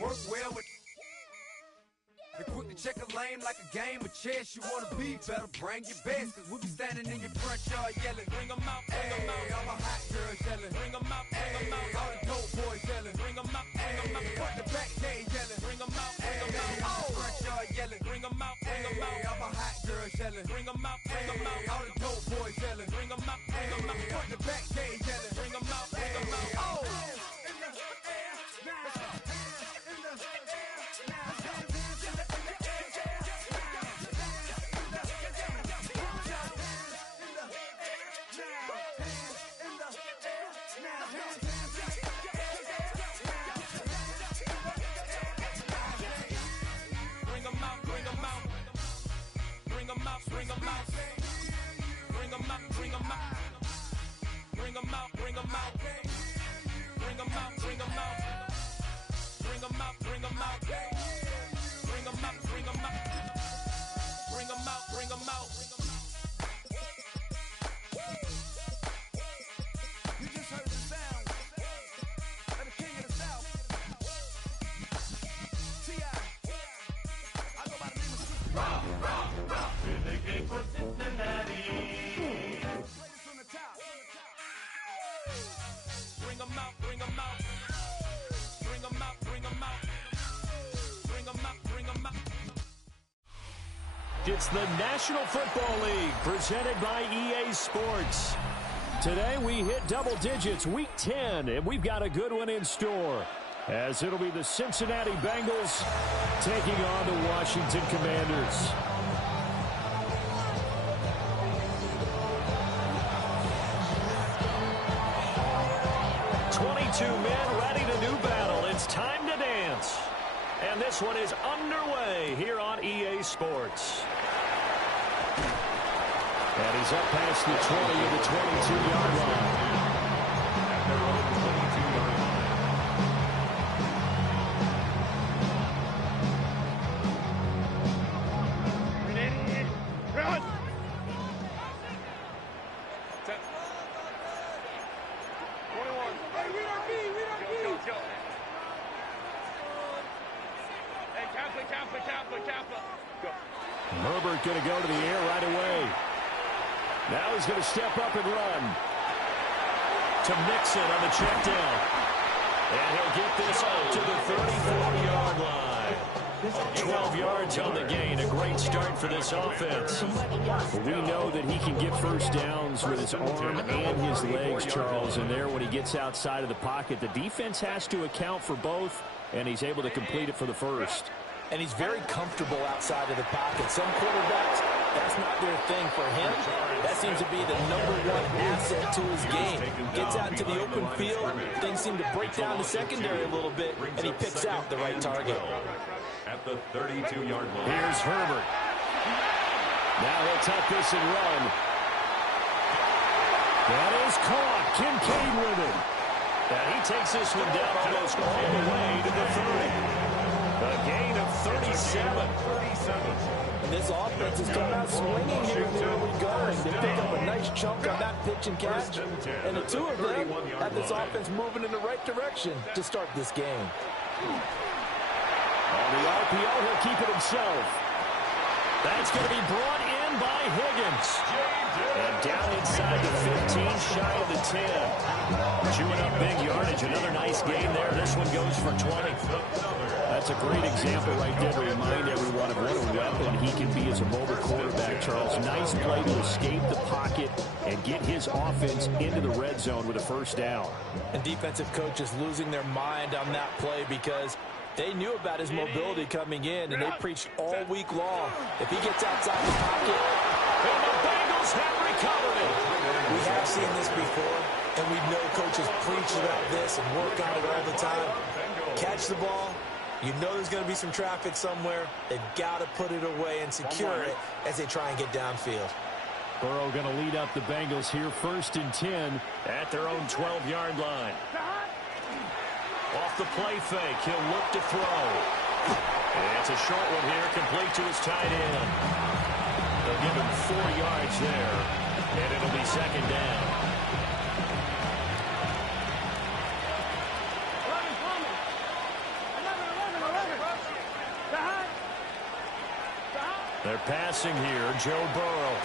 Work well with. They quick to check a lane like a game of chess. You wanna be better, bring your best. Cause we'll be standing in your front yard yelling. Bring them out, bring them out. All my hot girls yelling. Bring them out, bring them out. All the dope boys yelling. Bring them out, bring them out. Front the back gate yelling. Bring them out, bring them out. Oh, front yard yelling. Bring them out, bring them out. All my hot girls yelling. Bring them out, bring them out. All the dope boys yelling. Bring them out, bring them out. Front the back gate yelling. Bring them out, bring them out. Oh. Bring them out, bring them out, bring them out, bring them out, bring them out, bring them out, bring them out, bring them out, bring them out, bring them out, bring them out, bring them out, bring them out. You just heard the sound of the king of the South. T.I. I go by the name of Rock, rock, rock. Renegade for Cincinnati. Players from the top. Bring them out, bring them out. Bring them out, bring them out. Bring them out, bring them out. It's the National Football League presented by EA Sports. Today we hit double digits, week 10, and we've got a good one in store, as it'll be the Cincinnati Bengals taking on the Washington Commanders. 22 men ready to do battle. It's time to dance. And this one is underway here on EA Sports. And he's up past the 20 of the 22-yard line. At their own 22-yard line. Run! 21. Hey, we don't be. Go. Hey, Kappa. Go. Herbert going to go to the air right away. Now he's going to step up and run. To Mixon on the check down. And he'll get this up to the 34-yard line. 12 yards on the gain. A great start for this offense. We know that he can get first downs with his arm and his legs, Charles. And there, when he gets outside of the pocket, the defense has to account for both, and he's able to complete it for the first. And he's very comfortable outside of the pocket. Some quarterbacks, that's not their thing. For him, that seems to be the #1 asset to his game. Gets out into the open field, things seem to break down the secondary a little bit, and he picks out the right target. At the 32-yard line. Here's Herbert. Now he'll tuck this and run. That is caught. Kincaid with it. And he takes this one down almost all the way to the 30. A gain of 37. And this offense has come out swinging here in the early going. They pick up a nice chunk on that pitch and catch. And the two of them have this offense moving in the right direction to start this game. On the RPO, he'll keep it himself. That's going to be brought in by Higgins. And down inside the 15, shy of the 10. Chewing up big yardage. Another nice gain there. This one goes for 20. That's a great example right there to remind everyone of what a weapon he can be as a mobile quarterback, Charles. Nice play to escape the pocket and get his offense into the red zone with a first down. And defensive coaches losing their mind on that play because they knew about his mobility coming in, and they preached all week long. If he gets outside the pocket, and the Bengals have recovered it. We have seen this before, and we know coaches preach about this and work on it all the time. Catch the ball. You know there's going to be some traffic somewhere. They've got to put it away and secure it as they try and get downfield. Burrow going to lead up the Bengals here, 1st and 10 at their own 12-yard line. Off the play fake, he'll look to throw. And it's a short one here, complete to his tight end. They'll give him 4 yards there, and it'll be second down. They're passing here, Joe Burrow.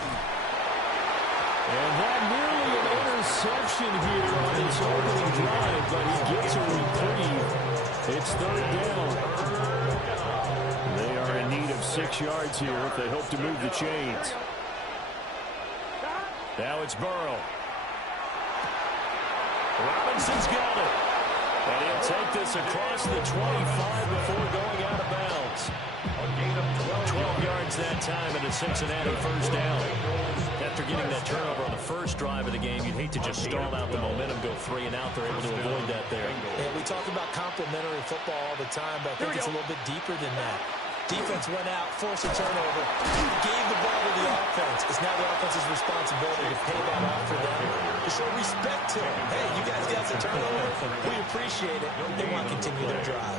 And that nearly an interception here on his opening drive, but he gets a reprieve. It's third down. They are in need of 6 yards here if they hope to move the chains. Now it's Burrow. Robinson's got it. And he'll take this across the 25 before going out of bounds. 12 yards that time and a Cincinnati first down. After getting that turnover on the first drive of the game, you'd hate to just stall out the momentum, go 3 and out. They're able to avoid that there. Yeah, we talk about complementary football all the time, but I think it's a little bit deeper than that. Defense went out, forced a turnover, gave the ball to the offense. It's now the offense's responsibility to pay that off for them, to show respect to them. Hey, you guys got the turnover. We appreciate it. They want to continue their drive.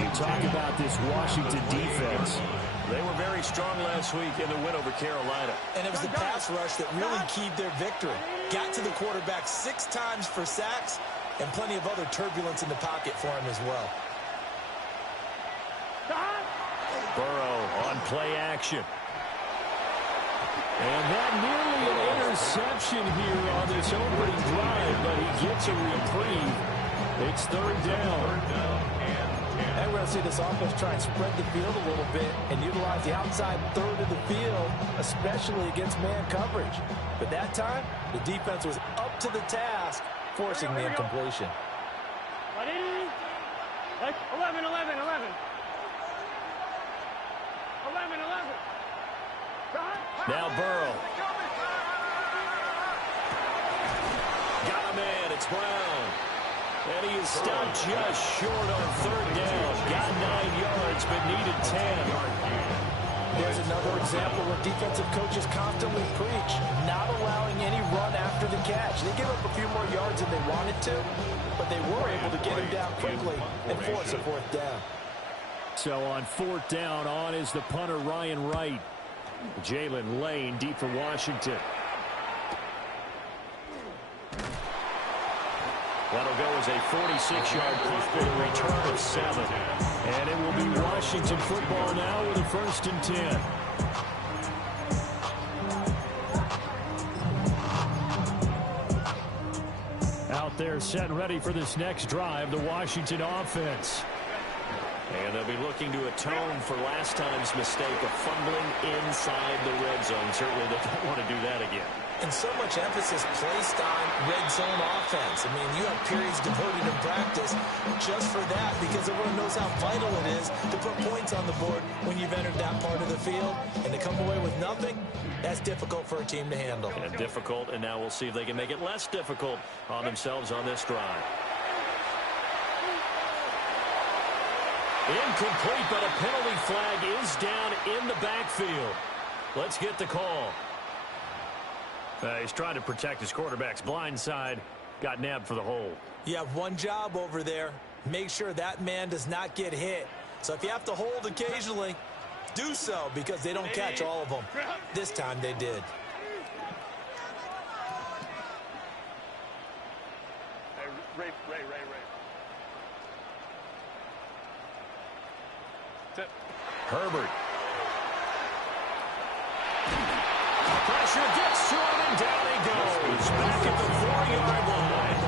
You talk about this Washington defense. They were very strong last week in the win over Carolina. And it was the pass rush that really keyed their victory. Got to the quarterback 6 times for sacks and plenty of other turbulence in the pocket for him as well. Burrow on play action. And that nearly an interception here on this opening drive, but he gets a reprieve. It's third down. And we're going to see this offense try and spread the field a little bit and utilize the outside third of the field, especially against man coverage. But that time, the defense was up to the task, forcing the incompletion. 11. Now Burrow. Got a man. It's Brown. And he is stopped just short on third down. Got 9 yards, but needed 10. There's another example where defensive coaches constantly preach, not allowing any run after the catch. They give up a few more yards than they wanted to, but they were able to get him down quickly and force a fourth down. So on fourth down, on is the punter, Ryan Wright. Jalen Lane deep for Washington. That'll go as a 46-yard return of 7. And it will be Washington football now with a 1st and 10. Out there set and ready for this next drive, the Washington offense. And they'll be looking to atone for last time's mistake of fumbling inside the red zone. Certainly they don't want to do that again. And so much emphasis placed on red zone offense. I mean, you have periods devoted in practice just for that because everyone knows how vital it is to put points on the board when you've entered that part of the field. And to come away with nothing, that's difficult for a team to handle. And difficult, and now we'll see if they can make it less difficult on themselves on this drive. Incomplete, but a penalty flag is down in the backfield. Let's get the call. He's trying to protect his quarterback's blind side. Got nabbed for the hold. You have one job over there. Make sure that man does not get hit. So if you have to hold occasionally, do so because they don't catch all of them. This time they did. Ray. Herbert. Pressure gets to him, and down he goes. Back at the 4-yard line.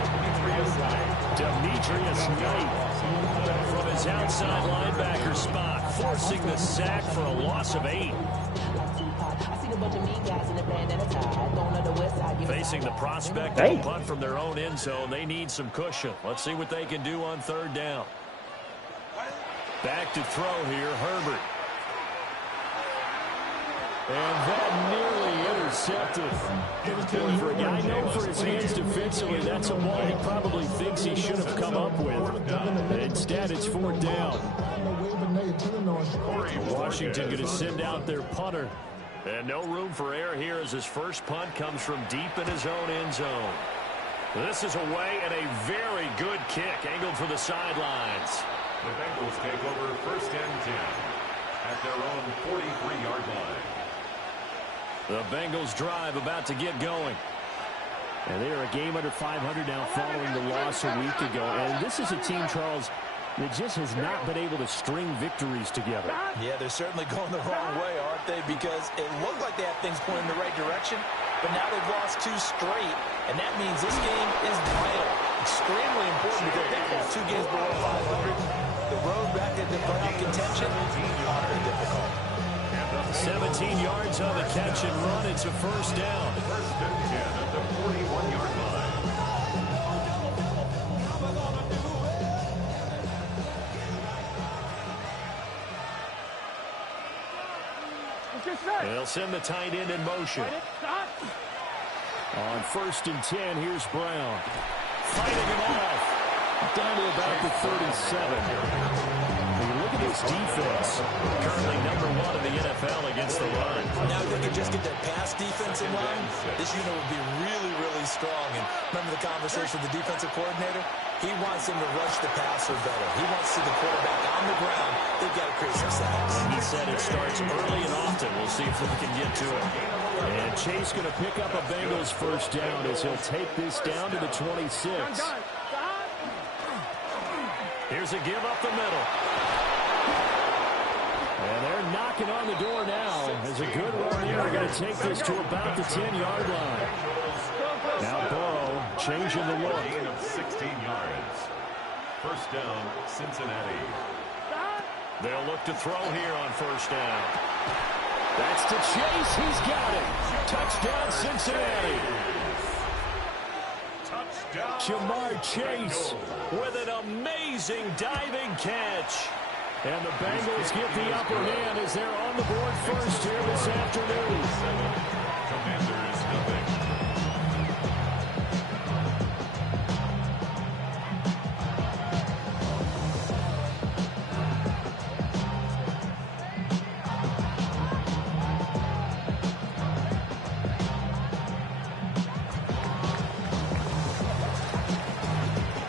Demetrius Knight from his outside linebacker spot, forcing the sack for a loss of 8. Facing the prospect of a punt from their own end zone, they need some cushion. Let's see what they can do on third down. Back to throw here, Herbert. And that nearly intercepted. And for a guy known for his hands defensively, that's a ball he probably thinks he should have come up with. Instead, it's fourth down. Washington going to send out their punter. And no room for error here as his first punt comes from deep in his own end zone. This is away and a very good kick angled for the sidelines. The Bengals take over 1st and 10 at their own 43-yard line. The Bengals drive about to get going. And they are a game under 500 now following the loss a week ago. And this is a team, Charles, that just has not been able to string victories together. Yeah, they're certainly going the wrong way, aren't they? Because it looked like they have things pointing in the right direction, but now they've lost 2 straight, and that means this game is vital. Extremely important because they fall 2 games below 500. The road back into playoff contention, very difficult. 17 yards on the catch and run. It's a first down. First and 10 at the 41-yard line. They'll send the tight end in motion. On first and 10, here's Brown. Fighting him off. Down to about the 37. When you look at this defense, currently number 1 in the NFL against the run. Now if they can just get their pass defense in line, this unit would be really, really strong. And remember the conversation with the defensive coordinator? He wants them to rush the passer better. He wants to see the quarterback on the ground. They've got to create some sacks. And he said it starts early and often. We'll see if we can get to it. And Chase going to pick up a Bengals first down as he'll take this down to the 26. Here's a give up the middle. And they're knocking on the door now. As a good run here, going to take this to about the 10-yard line. Now Burrow changing the look. Gain of 16 yards. First down, Cincinnati. They'll look to throw here on first down. That's to Chase. He's got it. Touchdown, Cincinnati. Touchdown. Jamar Chase with an amazing diving catch. And the Bengals get the upper hand as they're on the board first here this afternoon. Commanders nothing.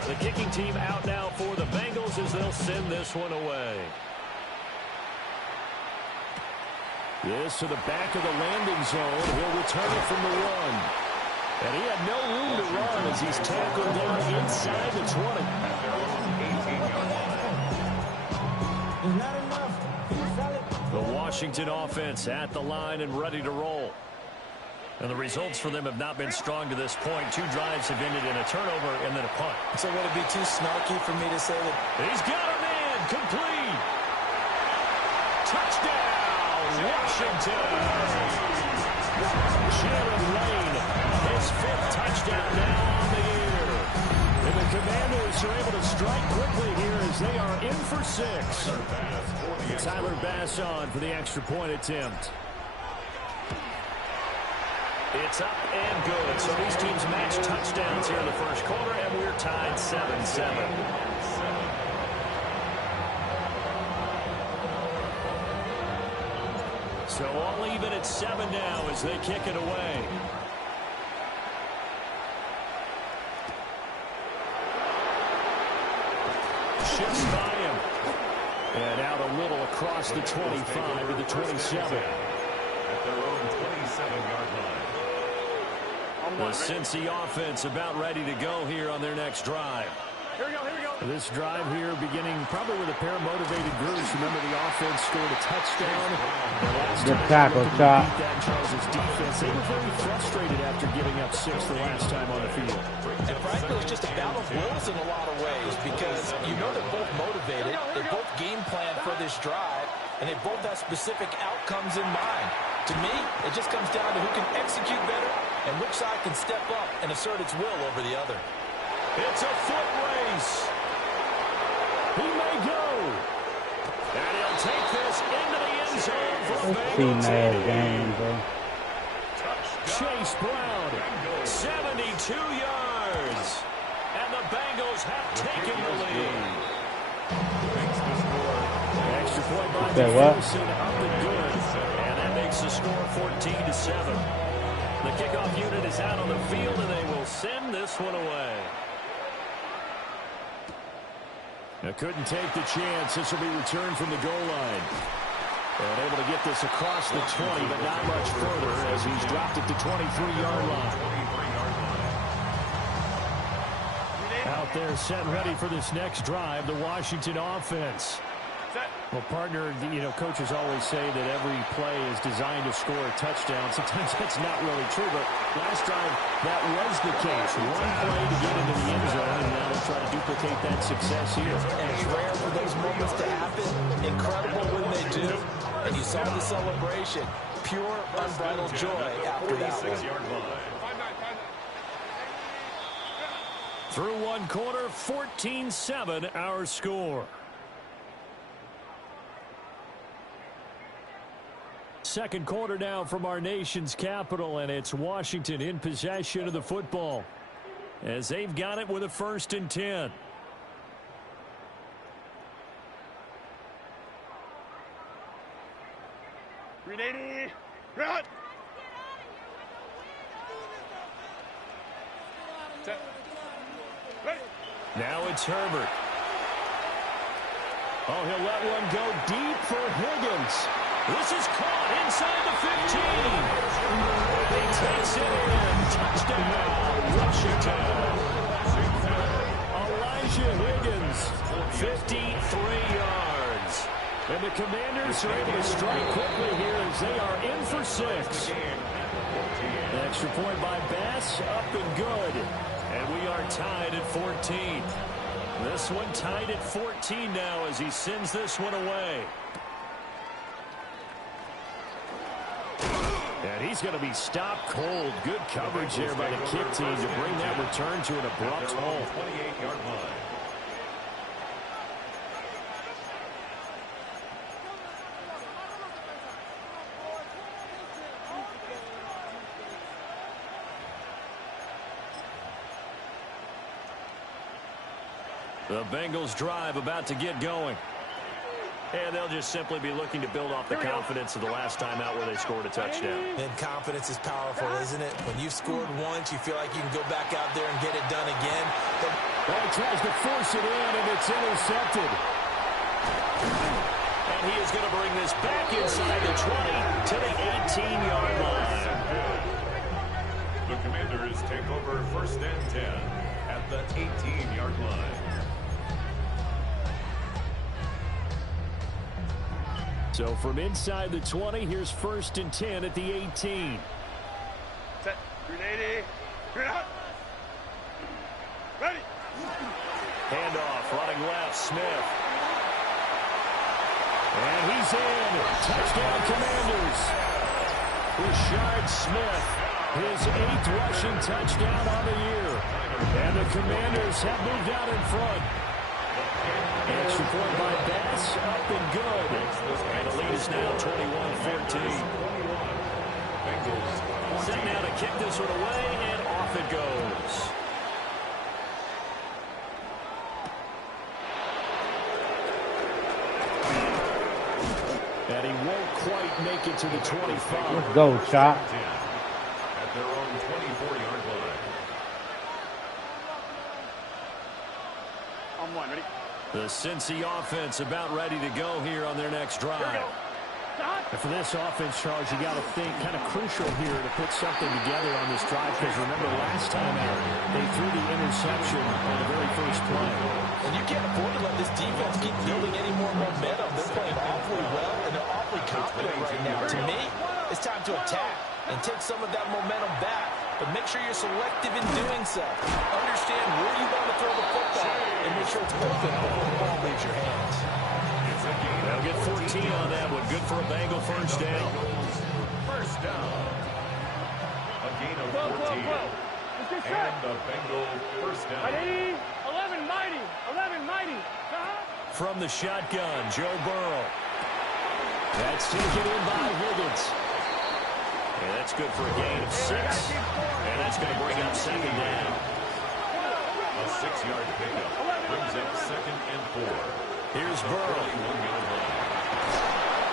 The kicking team out now for the Bengals as they'll send this one away. This to the back of the landing zone. He'll return it from the run. And he had no room to run as he's tackled down inside the 20. The Washington offense at the line and ready to roll. And the results for them have not been strong to this point. 2 drives have ended in a turnover and then a punt. So would it be too snarky for me to say that? He's got a man. Complete. Touchdown, Washington. Jaron Lane, his 5th touchdown now on the year. And the Commanders are able to strike quickly here as they are in for 6. Tyler Bass on for the extra point attempt. It's up and good. So these teams match touchdowns here in the first quarter, and we're tied 7-7. So all even at 7 now as they kick it away. Shifts by him. And out a little across the 25 to the 27. At their own 27-yard line. The Cincy offense about ready to go here on their next drive. Here we go, here we go. This drive here beginning probably with a pair of motivated groups. Remember the offense scored a touchdown. Good tackle, Chop. That Charles' defense, they were very frustrated after giving up 6 the last time on the field. And frankly, it's just a battle of wills in a lot of ways because you know they're both motivated. They both game plan for this drive, and they both have specific outcomes in mind. To me, it just comes down to who can execute better and which side can step up and assert its will over the other. It's a foot race. He may go. And he'll take this into the end zone for a Female game, bro. Chase Brown, 72 yards. And the Bengals have taken the lead. Extra point by Jefferson up and good. And that makes the score 14-7. The kickoff unit is out on the field, and they will send this one away. Now couldn't take the chance. This will be returned from the goal line. And able to get this across the 20, but not much further as he's dropped at the 23-yard line. Out They're set and ready for this next drive, the Washington offense. Well, partner, coaches always say that every play is designed to score a touchdown. Sometimes that's not really true, but last time that was the case. One play to get into the end zone, and now they'll try to duplicate that success here. And it's rare for those moments to happen. Incredible when they do. And you saw the celebration. Pure, unbridled joy after that one. Through one quarter, 14-7 our score. Second quarter now from our nation's capital, and it's Washington in possession of the football as they've got it with a 1st and 10. Ready, run! Now it's Herbert. Oh, he'll let one go deep for Higgins. This is caught inside the 15. He takes it in. Touchdown, Washington. Elijah Higgins, 53 yards. And the Commanders are able to strike quickly here as they are in for 6. An extra point by Bass, up and good. And we are tied at 14. This one tied at 14 now as he sends this one away. And he's going to be stopped cold. Good coverage there by the kick team to bring that return to an abrupt halt. 28-yard line. The Bengals drive about to get going. And they'll just simply be looking to build off the confidence of the last time out where they scored a touchdown. And confidence is powerful, isn't it? When you've scored once, you feel like you can go back out there and get it done again. Well, he tries to force it in, and it's intercepted. And he is going to bring this back inside the 20 to the 18-yard line. The Commanders take over 1st and 10 at the 18-yard line. So from inside the 20, here's 1st and 10 at the 18. Set. Ready. Ready. Handoff, running left, Smith. And he's in. Touchdown, Commanders. Rashard Smith, his 8th rushing touchdown on the year. And the Commanders have moved out in front. Extra point by Bass, up and good. And the lead is now 21-14. Set now to kick this one away, and off it goes. And he won't quite make it to the 25. Let's go, Chop. At their own 24-yard line. On one, ready? The Cincy offense about ready to go here on their next drive. And for this offense, Charles, you got to think kind of crucial here to put something together on this drive, because remember last time out, they threw the interception on the very first play. And you can't afford to let this defense keep building any more momentum. They're playing awfully well, and they're awfully confident right now. To me, it's time to attack and take some of that momentum back. But make sure you're selective in doing so. Understand where you want to throw the football and make sure it's open before the ball leaves your hands. They'll get 14 on that one. Good for a Bengal first down. First down. A gain of 14. And the Bengal first down. Ready. 11 mighty. 11 mighty. From the shotgun, Joe Burrow. That's taken in by Higgins. And that's good for a gain of 6. And that's going to bring up 2nd down. A 6-yard pickup brings up 2nd and 4. Here's Burrow. 31-yard line.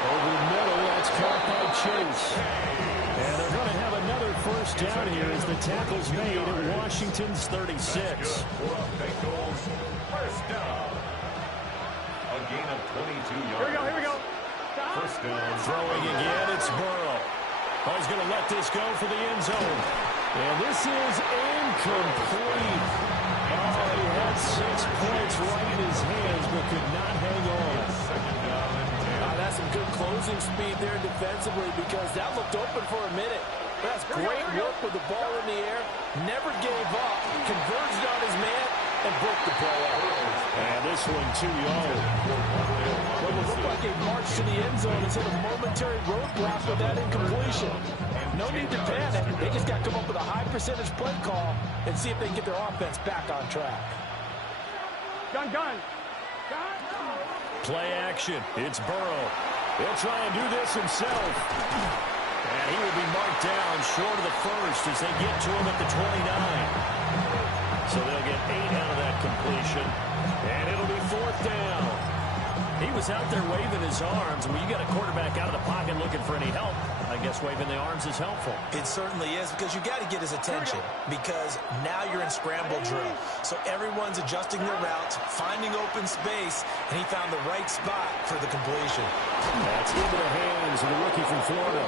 Over middle, that's caught by Chase. And they're going to have another first down here as the tackle's made at Washington's 36. For a Bengals first down. A gain of 22 yards. Here we go. First down. Throwing again, it's Burrow. Oh, he's going to let this go for the end zone. And this is incomplete. Oh, he had had 6 points right in his hands, but could not hang on. That's some good closing speed there defensively because that looked open for a minute. That's great work with the ball in the air. Never gave up. Converged on his man and broke the play out. And this one too low. Well, it looked like a march to the end zone has hit a momentary roadblock with that incompletion. No need to panic. They just got to come up with a high percentage play call and see if they can get their offense back on track. Gun. Play action. It's Burrow. He'll try and do this himself. And he will be marked down short of the first as they get to him at the 29. So they'll get 8 out of that completion. And it'll be 4th down. He was out there waving his arms. When you got a quarterback out of the pocket looking for any help, I guess waving the arms is helpful. It certainly is because you got to get his attention because now you're in scramble drill. So everyone's adjusting their routes, finding open space, and he found the right spot for the completion. That's into the hands of the rookie from Florida.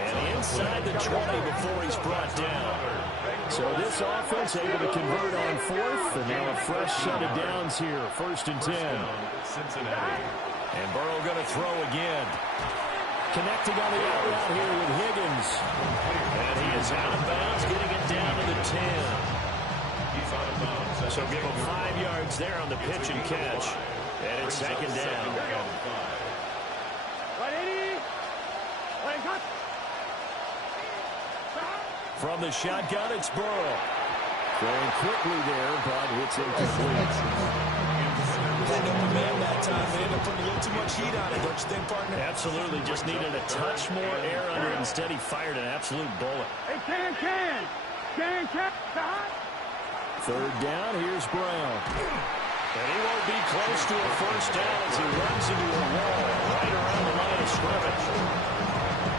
And inside the 20 before he's brought down. So this offense able to convert on 4th, and now a fresh set of downs here, 1st and 10. Cincinnati. And Burrow going to throw again. Connecting on the out route here with Higgins. And he is out of bounds, getting it down to the 10. He's out of bounds. So give him 5 yards there on the pitch and catch. And it's 2nd down. From the shotgun, it's Burrow. Throwing quickly there, but it's incomplete. That open man that time, they ended up putting a little too much heat on it, don't you think, partner? Absolutely, just needed a touch more air under it. Instead, he fired an absolute bullet. Hey, can. 3rd down, here's Brown. And he won't be close to a 1st down as he runs into a wall right around the line of scrimmage.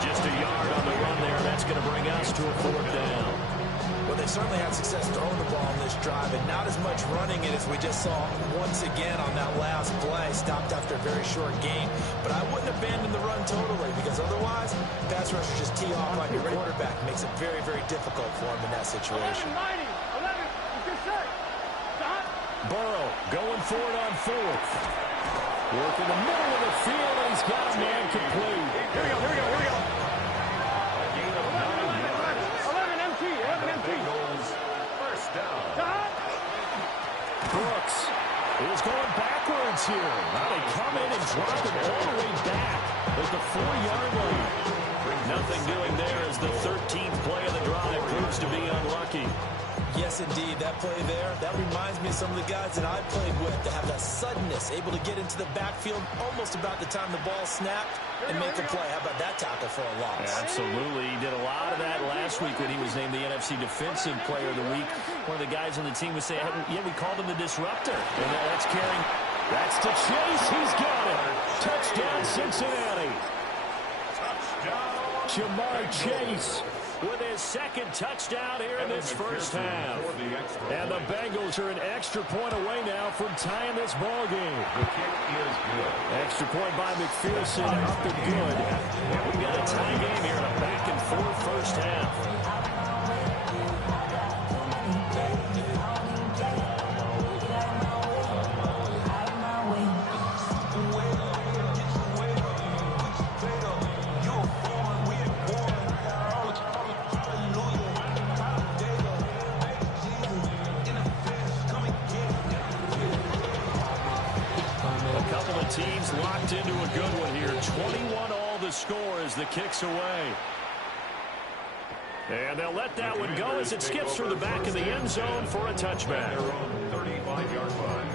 Just a yard on the run there. That's going to bring us to a 4th down. Well, they certainly had success throwing the ball on this drive, and not as much running it as we just saw once again on that last play. Stopped after a very short gain. But I wouldn't abandon the run totally because otherwise, pass rushers just tee off on your quarterback. Makes it very, very difficult for him in that situation. 11, it's set. Burrow going for it on 4th. Work in the middle of the field, and he's got a man complete. Here we go. 11 empty. First down. Brooks is going backwards here. Now they come in and drop it all the way back at the 4-yard line. Nothing doing there as the 13th play of the drive proves to be unlucky. Yes, indeed. That play there, that reminds me of some of the guys that I played with that have that suddenness, able to get into the backfield almost about the time the ball snapped and make a play. How about that tackle for a loss? Absolutely. He did a lot of that last week when he was named the NFC Defensive Player of the Week. One of the guys on the team was saying, yeah, we called him the disruptor. And that's carrying. That's to Chase. He's got it. Touchdown, Cincinnati. Jamar Chase with his 2nd touchdown here in this first half. And the Bengals are an extra point away now from tying this ball game. The kick is good. Extra point by McPherson, up and good. We've got a tie game here in a back-and-forth first half. Teams locked into a good one here. 21 all the score as the kick's away. And they'll let that one go as it skips through the back of the end zone for a touchback. Their own 35-yard line.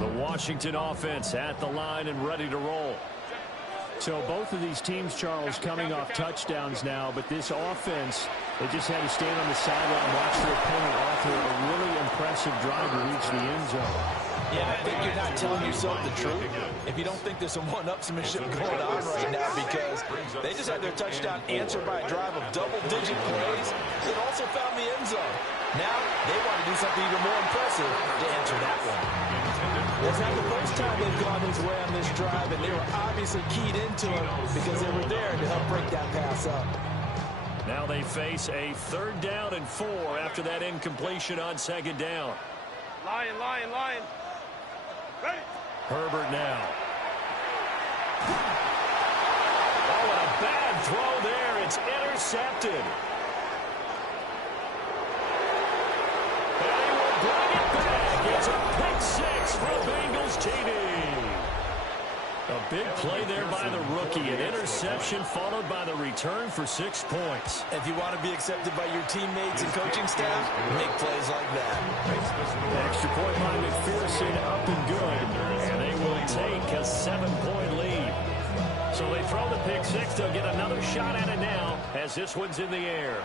The Washington offense at the line and ready to roll. So both of these teams, Charles, coming off touchdowns now, but this offense, they just had to stand on the sideline and watch their opponent offer a really impressive drive to reach the end zone. Yeah, I think you're not telling yourself the truth if you don't think there's some one-upsmanship going on right now because they just had their touchdown answered by a drive of double-digit plays that also found the end zone. Now they want to do something even more impressive to answer that one. It's not the first time they've gone his way on this drive, and they were obviously keyed into it because they were there to help break that pass up. Now they face a 3rd down and 4 after that incompletion on 2nd down. Lion. Ready. Herbert now. Oh, and a bad throw there. It's intercepted. And he will bring it back. It's a pick 6 for Bengals TD. A big play there by the rookie. An interception followed by the return for 6 points. If you want to be accepted by your teammates and coaching staff, make plays like that. Extra point by McPherson, up and good. And they will take a 7-point lead. So they throw the pick 6. They'll get another shot at it now as this one's in the air.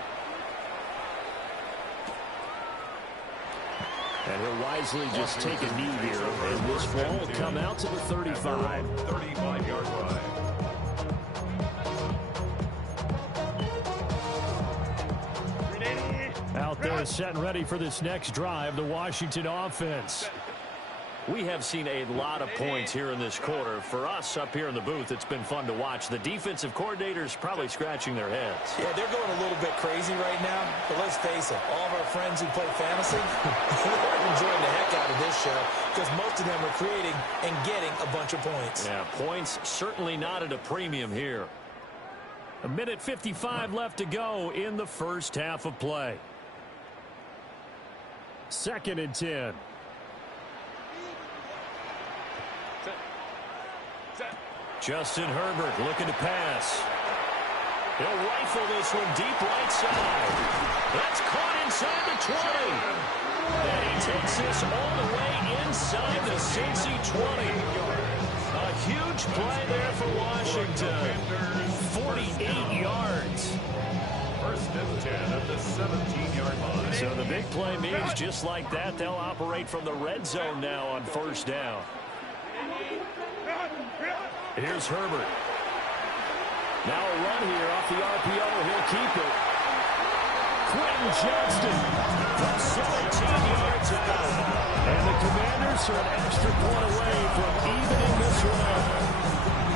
And he'll wisely just take a knee here. And this ball will come out to the 35. 35-yard line. Out there set and ready for this next drive, the Washington offense. We have seen a lot of points here in this quarter. For us up here in the booth, it's been fun to watch. The defensive coordinators probably scratching their heads. Yeah, they're going a little bit crazy right now. But let's face it, all of our friends who play fantasy, they're enjoying the heck out of this show because most of them are creating and getting a bunch of points. Yeah, points certainly not at a premium here. 1:55 left to go in the first half of play. 2nd and 10. Justin Herbert looking to pass. He'll rifle this one deep right side. That's caught inside the 20. And he takes this all the way inside the Cincy 20. A huge play there for Washington. 48 yards. 1st and 10 at the 17-yard line. So the big play means just like that, they'll operate from the red zone now on 1st down. Here's Herbert. Now a run here off the RPO. He'll keep it. Quentin Johnston from 17 yards out. And the Commanders are an extra point away from evening this one.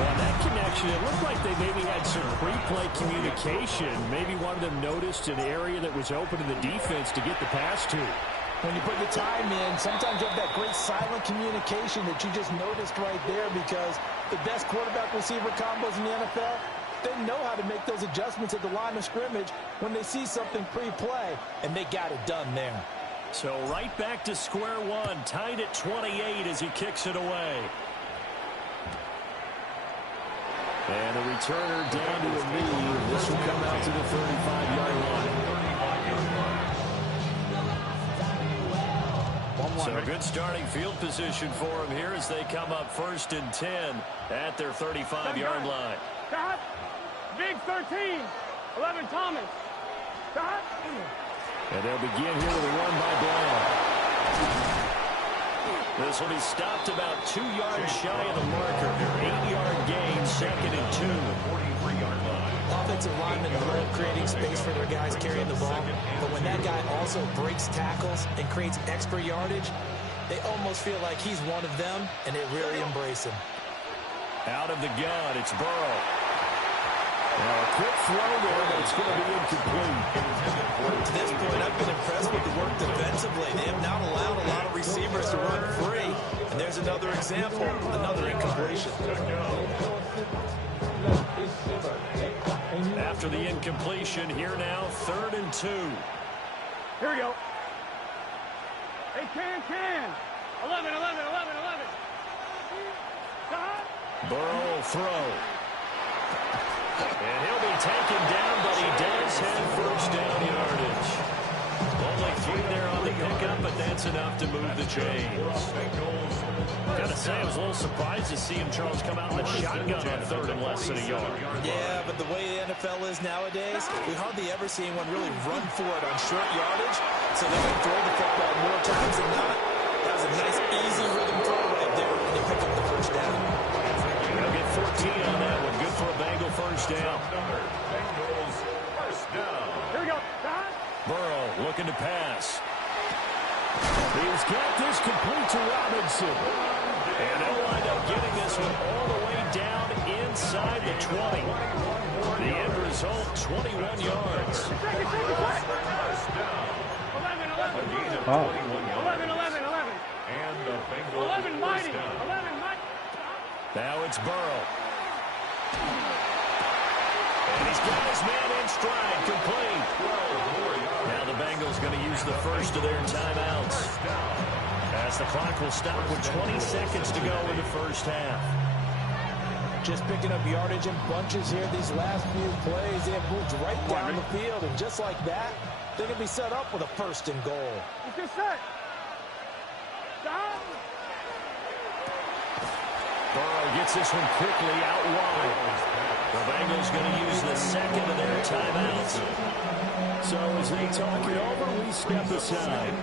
On that connection, it looked like they maybe had some pre-play communication. Maybe one of them noticed an area that was open to the defense to get the pass to. When you put the time in, sometimes you have that great silent communication that you just noticed right there because the best quarterback-receiver combos in the NFL, they know how to make those adjustments at the line of scrimmage when they see something pre-play, and they got it done there. So right back to square one, tied at 28 as he kicks it away. And the returner down to a knee. This will come out to the 35-yard line. So good starting field position for him here as they come up 1st and 10 at their 35-yard line. Stop. Big 13. 11 Thomas. Stop. And they'll begin here with a run by Brown. This will be stopped about 2 yards shy of the marker. 8-yard gain, 2nd and 2. 43-yard line. Offensive linemen love creating space for their guys carrying the ball, but when that guy also breaks tackles and creates extra yardage, they almost feel like he's one of them, and they really embrace him. Out of the gun, it's Burrow. Now a quick throw there, but it's going to be incomplete. To this point, I've been impressed with the work defensively. They have not allowed a lot of receivers to run free, and there's another example, another incompletion. After the incompletion, here now, 3rd and 2. Here we go. Hey, can. 11. Stop. Burrow will throw. And he'll be taken down, but he does have 1st down yardage. Only 3 there on the pickup, but that's enough to move the chains. Gotta say, I was a little surprised to see him, Charles, come out in the shotgun on 3rd and less than a yard. Yeah, but the way the NFL is nowadays, we hardly ever see anyone really run for it on short yardage, so they can throw the football more times than not. That was a nice, easy rhythm throw right there, and they pick up the 1st down. They'll get 14 on that one. Good for a Bengal 1st down. Bengals 1st down. Here we go. Stop. Burrow looking to pass. He's got this complete to Robinson. And they'll wind up getting this one all the way down inside the 20. The end result, 21 yards. 11. And the Bengals 11 mighty. Now it's Burrow. And he's got his man in stride, complete. Now the Bengals going to use the first of their timeouts, as the clock will stop with 20 seconds to go in the first half. Just picking up yardage in bunches here these last few plays. They have moved right down the field, and just like that, they're going to be set up with a first and goal. It's just set. Stop. Burrow gets this one quickly out wide. The Bengals going to use the second of their timeouts. So as they talk it over, we step aside.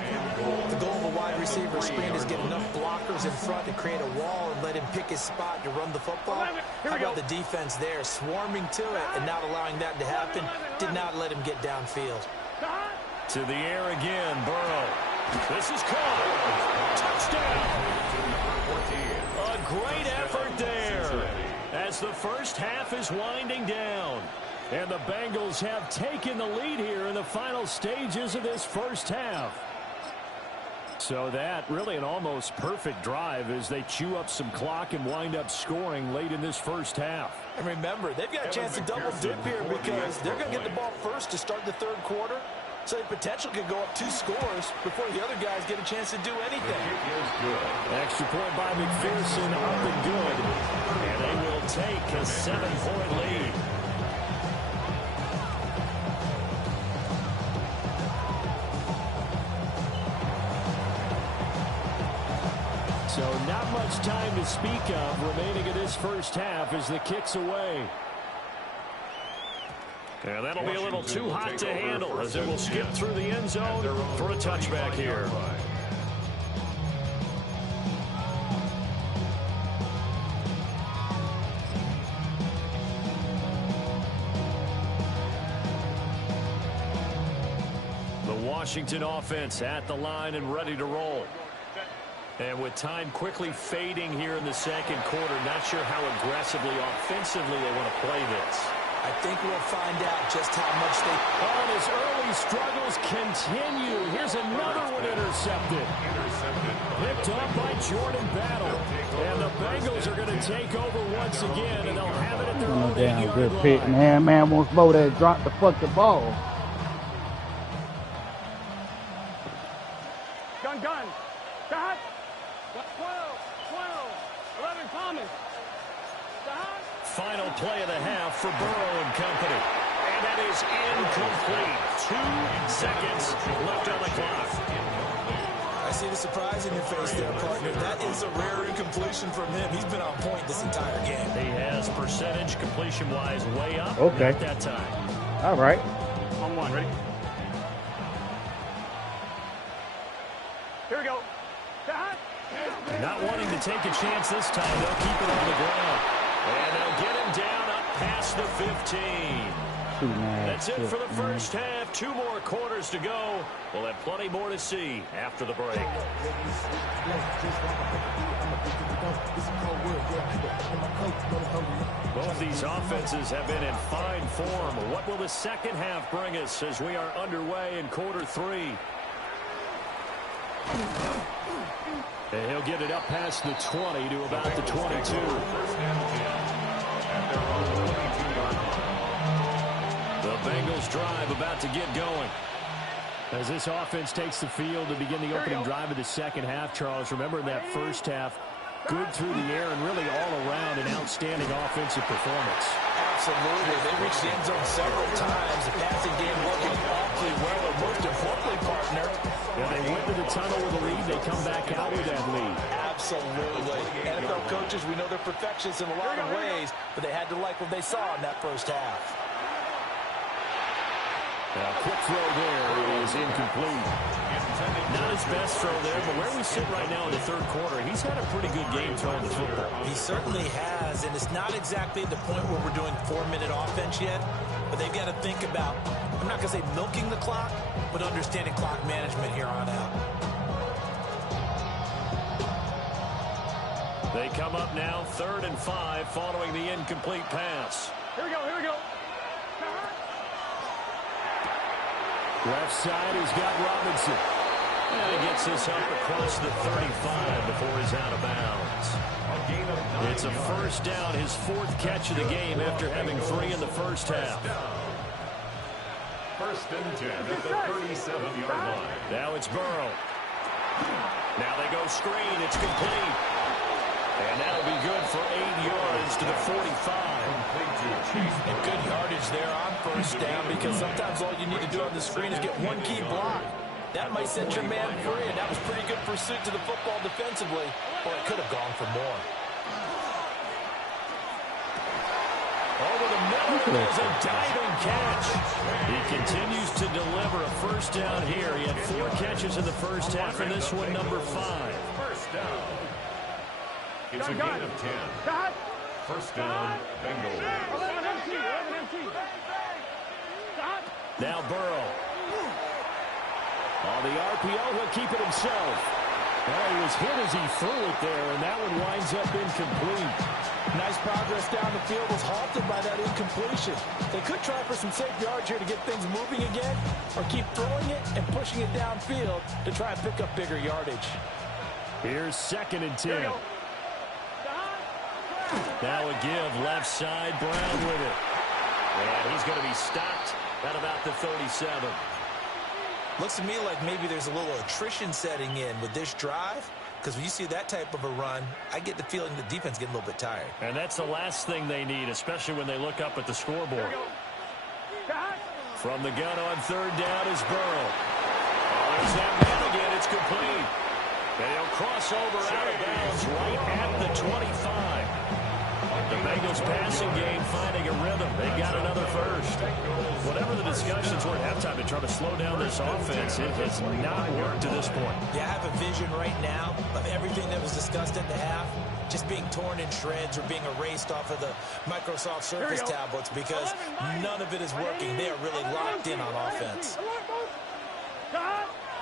The goal of a wide receiver screen is get enough blockers in front to create a wall and let him pick his spot to run the football. How about the defense there, swarming to it and not allowing that to happen? Did not let him get downfield. To the air again, Burrow. This is caught. Touchdown. A great effort there as the first half is winding down. And the Bengals have taken the lead here in the final stages of this first half. So that really an almost perfect drive as they chew up some clock and wind up scoring late in this first half. And remember, they've got a chance to double dip here because they're going to get the ball first to start the third quarter. So they potentially could go up 2 scores before the other guys get a chance to do anything. Extra point by McPherson, up and good. And they will take a 7-point lead. So not much time to speak of remaining in this first half as the kick's away. And that'll be a little too hot to handle as it will skip through the end zone for a touchback here. The Washington offense at the line and ready to roll. And with time quickly fading here in the second quarter, not sure how aggressively, offensively they want to play this. I think we'll find out just how much they... Oh, and his early struggles continue. Here's another one intercepted. Picked off by Jordan Battle. And the Bengals are going to take over once again, and they'll have it at their own 8-yard line. Man wants Bo to drop the fucking ball. Gun. Stop. 12. 11 Thomas. Stop. Final play of the half for Burrow and company. And that is incomplete. 2 seconds left on the clock. I see the surprise in your face there, partner. That is a rare incompletion from him. He's been on point this entire game. He has percentage completion-wise way up at that time. All right. On 1, ready? Here we go. Stop. Not wanting to take a chance this time, they'll keep it on the ground. And they'll get him down up past the 15. That's it for the first half. 2 more quarters to go. We'll have plenty more to see after the break. Both these offenses have been in fine form. What will the second half bring us as we are underway in quarter 3? And he'll get it up past the 20 to about the 22. The Bengals drive about to get going. As this offense takes the field to begin the opening drive of the second half, Charles, remember in that first half, good through the air and really all around an outstanding offensive performance. Absolutely. They reached the end zone several times. The passing game working awfully well, but most importantly, partner, they went to the tunnel with a lead. They come back out with that lead. Absolutely. NFL coaches, we know they're perfectionists in a lot of ways, but they had to like what they saw in that first half. Quick throw there is incomplete. Not his best throw there, but where we sit right now in the third quarter, he's had a pretty good game throwing the football. He certainly has, and it's not exactly the point where we're doing 4-minute offense yet, but they've got to think about, I'm not going to say milking the clock, but understanding clock management here on out. They come up now 3rd and 5 following the incomplete pass. Here we go, here we go. Left side, he's got Robinson. And he gets this up across the 35 before he's out of bounds. It's a first down, his 4th catch of the game after having 3 in the first half. 1st and 10 at the 37-yard line. Now it's Burrow. Now they go screen. It's complete. And that'll be good for 8 yards to the 45. And good yardage there on first down, because sometimes all you need to do on the screen is get one key block. That might set your man free, and that was pretty good pursuit to the football defensively. Or it could have gone for more. Over the middle, there's a diving catch. He continues to deliver a first down here. He had 4 catches in the first half, and this one number 5. First down. It's a gain of 10. First down, Bengals. Now Burrow. On the RPO, he'll keep it himself. Well, he was hit as he threw it there, and that one winds up incomplete. Nice progress down the field was halted by that incompletion. They could try for some safe yards here to get things moving again, or keep throwing it and pushing it downfield to try and pick up bigger yardage. Here's 2nd and 10. Now a give, left side, Brown with it. And he's going to be stopped at about the 37. Looks to me like maybe there's a little attrition setting in with this drive, because when you see that type of a run, I get the feeling the defense getting a little bit tired. And that's the last thing they need, especially when they look up at the scoreboard. From the gun on 3rd down is Burrow. Oh, there's that man again. It's complete. And he'll cross over out of bounds right at the 25. The Bengals passing game finding a rhythm. They got another first. Whatever the discussions were at halftime to try to slow down this offense, it has not worked to this point. Yeah, I have a vision right now of everything that was discussed at the half just being torn in shreds or being erased off of the Microsoft Surface tablets, because none of it is working. They are really locked in on offense.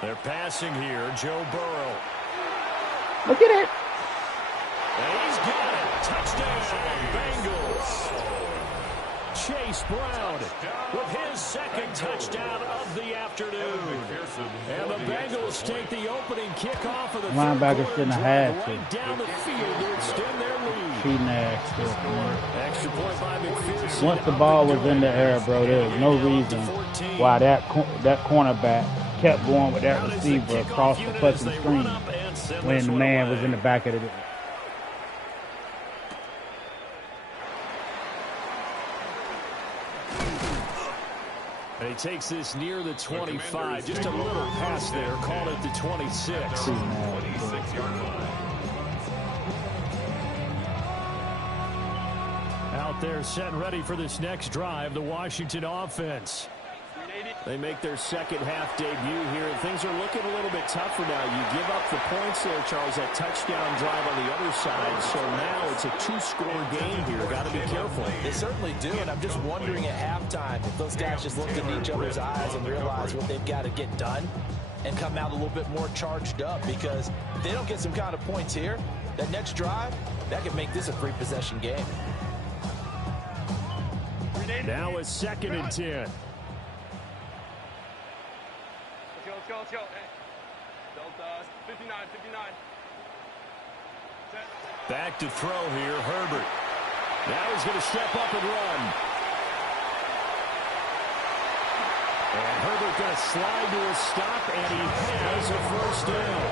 They're passing here. Joe Burrow. Look at it. And he's got it. Touchdown, Bengals. Chase Brown with his 2nd touchdown of the afternoon. And the Bengals take the opening kickoff of the linebacker shouldn't have had to. Right down the field to extend their lead. Cheating extra. Extra point by McPherson. Once the ball was in the air, bro, there was no reason why that cornerback kept going with that receiver across the fucking screen when the man was in the back of the... And he takes this near the 25. Just a little pass there. Call it the 26. 26-yard line. Out there set and ready for this next drive, the Washington offense. They make their 2nd half debut here, and things are looking a little bit tougher now. You give up the points there, Charles, that touchdown drive on the other side. So now it's a 2-score game here. Got to be careful. They certainly do, and I'm just wondering at halftime if those guys just looked in each other's eyes and realized what they've got to get done and come out a little bit more charged up, because if they don't get some kind of points here, that next drive, that could make this a 3-possession game. Now it's 2nd and 10. Let's go. Delta 59. Back to throw here, Herbert. Now he's going to step up and run. And Herbert going to slide to a stop, and he has a first down.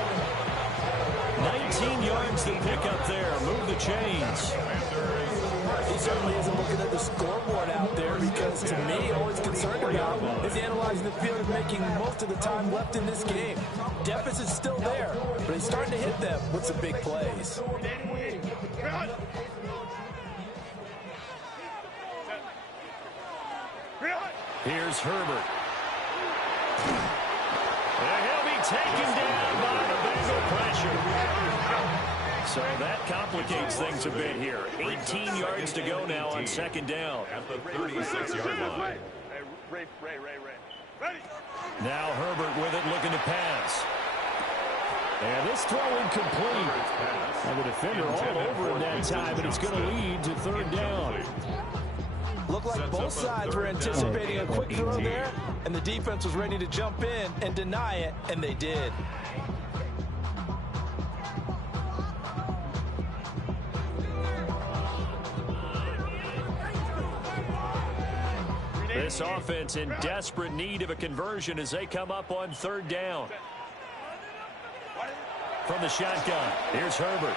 19 yards to pick up there. Move the chains. He certainly isn't looking at the scoreboard out there, because to me, all he's concerned about is analyzing the field and making most of the time left in this game. Deficit's still there, but he's starting to hit them with some big plays. Here's Herbert. And he'll be taken down by the Bengal pressure. So that complicates things a bit here. 18 yards to go now on second down. At the 36-yard line. Ray. Ready. Now Herbert with it, looking to pass. And this throw incomplete. And the defender all over him that time, but it's going to lead to third down. Looked like both sides were anticipating a quick throw there, and the defense was ready to jump in and deny it, and they did. This offense in desperate need of a conversion as they come up on third down. From the shotgun, here's Herbert.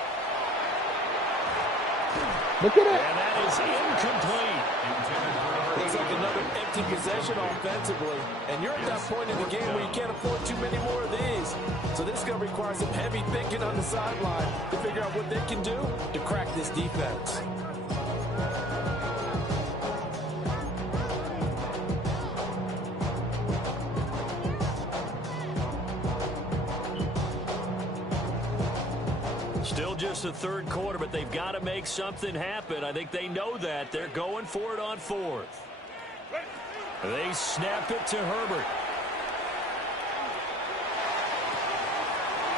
Look at it. And that is incomplete. Looks like another empty possession offensively, and you're at that point in the game where you can't afford too many more of these. So this is going to require some heavy thinking on the sideline to figure out what they can do to crack this defense. Still just the third quarter, but they've got to make something happen. I think they know that. They're going for it on fourth. They snap it to Herbert.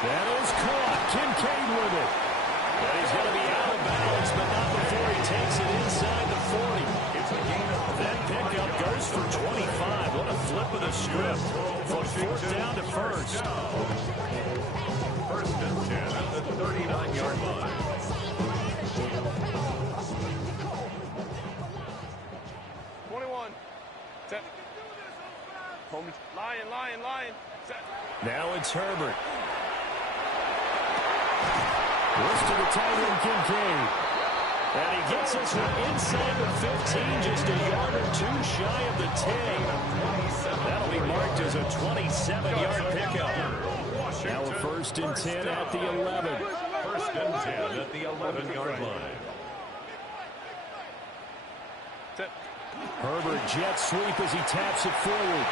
That is caught. Kincaid with it. And he's going to be out of bounds, but not before he takes it inside the 40. That pickup goes for 25. What a flip of the script. From fourth down to first. First and 10 at the 39-yard line. Set. Homie. Lion. Set. Now it's Herbert. Wrist to the tight end, Kincaid. And he gets us from inside the 15, just a yard or two shy of the 10. That'll be marked as a 27-yard pickup. Now a first and 10 at the 11. First and 10 at the 11-yard line. Set. Herbert jet sweep as he taps it forward.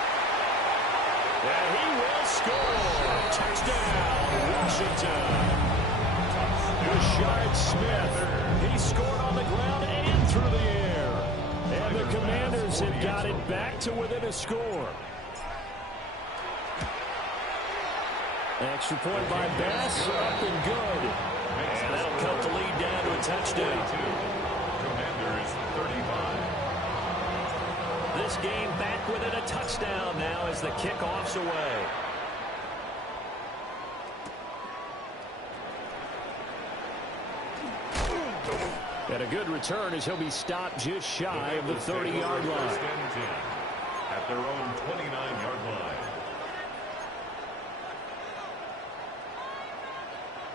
And he will score. Touchdown, Washington. Rashard Smith. He scored on the ground and through the air. And the Commanders have got it back to within a score. Extra point by Bass, up and good. And that'll cut the lead down to a touchdown. Commanders 35. This game back within a touchdown now as the kickoff's away. And a good return as he'll be stopped just shy of the 30-yard line. First and 10 at their own 29-yard line.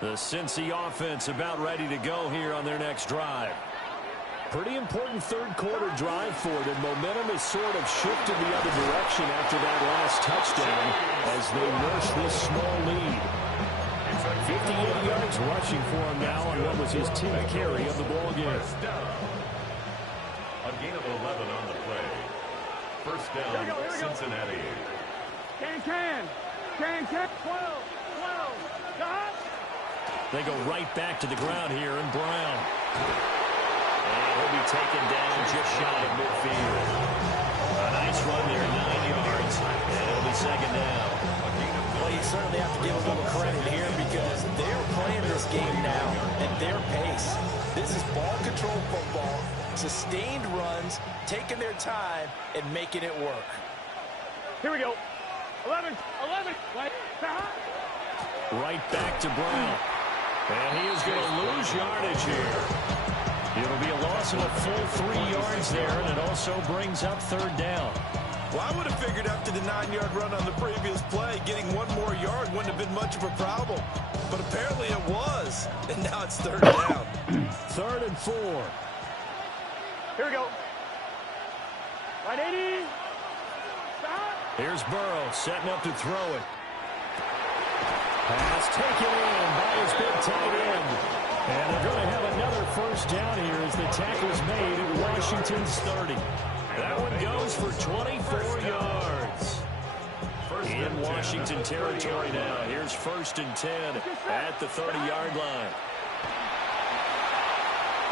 The Cincy offense about ready to go here on their next drive. Pretty important third quarter drive for them. Momentum has sort of shifted the other direction after that last touchdown as they nurse this small lead. 58 yards rushing for him now on what was his 10th carry of the ball game. First down. A gain of 11 on the play. First down, Cincinnati. Can. 12. Stop. They go right back to the ground here, and Brown. And he'll be taken down just shy of midfield. A nice run there, 9 yards, and it'll be second down. Well, you certainly have to give a little credit here because they're playing this game now at their pace. This is ball control football, sustained runs, taking their time, and making it work. Here we go. 11. Right back to Brown. And he is going to lose yardage here. It'll be a loss of a full 3 yards there, and it also brings up third down. Well, I would have figured after the 9-yard run on the previous play, getting one more yard wouldn't have been much of a problem. But apparently it was, and now it's third down. 3rd and 4. Here we go. Right 80. Stop. Here's Burrow setting up to throw it. Pass taken in by his big tight end. And they're going to have another first down here as the tackle's made at Washington's 30. That one goes for 24 yards. In Washington territory now. Here's 1st and 10 at the 30-yard line.